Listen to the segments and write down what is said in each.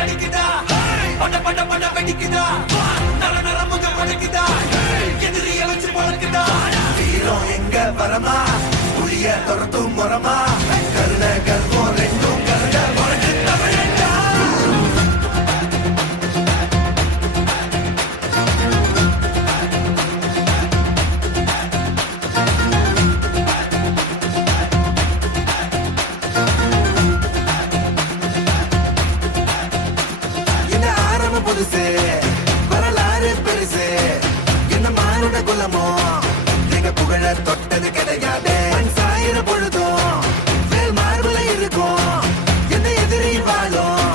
அடிக்குதா பட பட பட வெடிக்குதா நர நர முக வளைக்குதா எதிரிய வச்சு வளர்க்குதா வீரம் எங்க வரமா புளிய துரத்தும் முறமா கருண கர்வம் ரெண்டும் கருட வழக்கு தமிழண்டா வரலாறு பெருசு என்ன மானுட குலமோ எங்க புகழ தொட்டது கிடையாது சாயிர பொழுதும் மேல் மார்புல இருக்கும் என்ன எதிரி வாழும்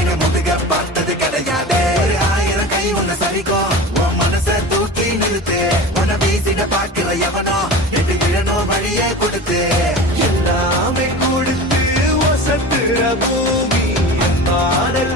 எங்க முதுக பார்த்தது கிடையாது 1000 கை உன்னை சரிக்கும் உன் மனச தூக்கி நிறுத்து உன்னை வீசிட பாக்குற எவனோ எட்டு விழனோ வழியே கொடுத்து எல்லாமே கொடுத்து வசத்துற பூமி மாடல்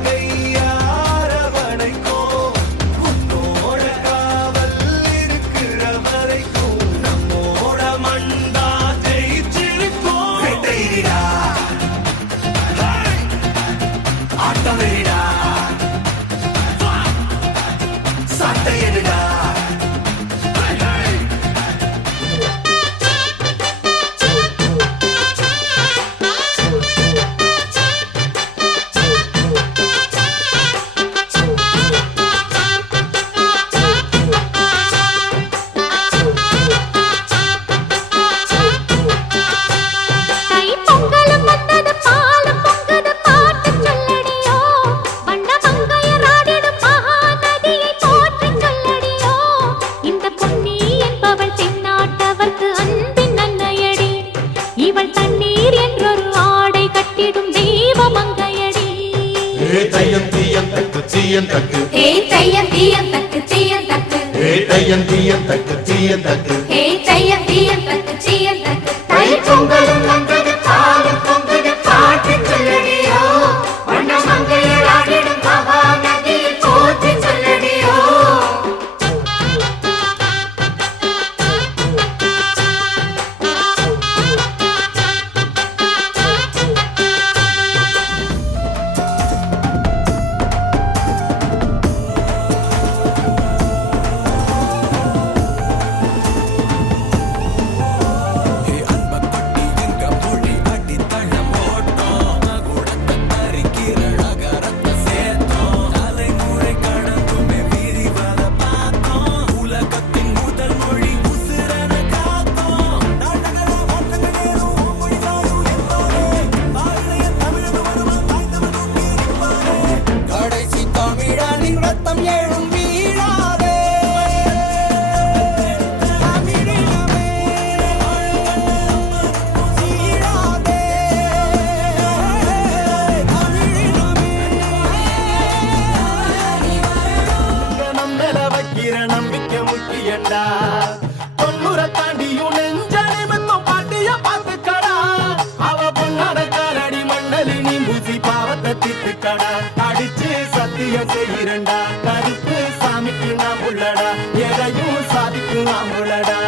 அடிச்சு சத்தியம் செய்யறண்டா கருப்பு சாமிக்கு நாம் உள்ளடா எதையும் சாதிக்கு நாம் உள்ளடா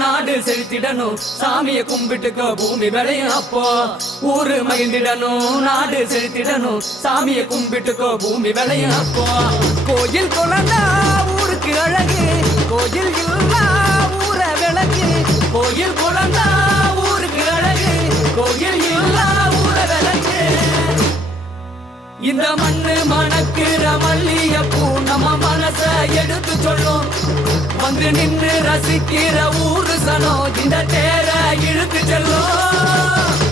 நாடு செலுத்திடணும் சாமியை கும்பிட்டுக்கோ பூமி விளையும் அப்போ ஊரு மகிழ்ந்திடணும் நாடு செலுத்திடணும் சாமியை கும்பிட்டுக்கோ பூமி விளையும் அப்போ கோயில் குழந்தா ஊருக்கு அழகு கோயில் இல்லா ஊர விளக்கு கோயில் குழந்தா ஊருக்கு அழகு கோயில் இல்லா ஊர விளக்கு இந்த மண்ணு மணக்கிற மல்லிகைப்பூ நம்ம மனச எடுத்து சொல்லும் வந்து நின்று ரசிக்கிற ஊரு சனோ இந்த தேர இழுத்து செல்லும்